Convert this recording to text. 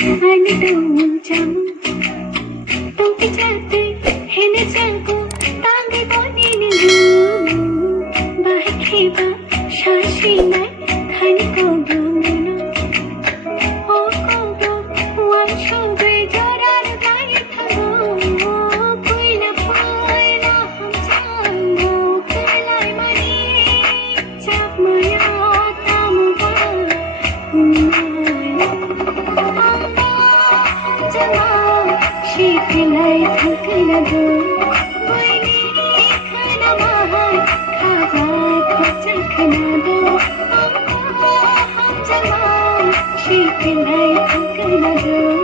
Anadolu jam, topi chate, hene chalko, tangi boni nilu. Bahe ba, shashi nai, thani ko guna. O ko wan shobe jarar gai thago. Koila koila hum chango, koilai mani, chap maya tamu ba. शीतलाई थकन दो कोई खाना बाहर खावा चखना दो हम जमा शीतलाई थकन दो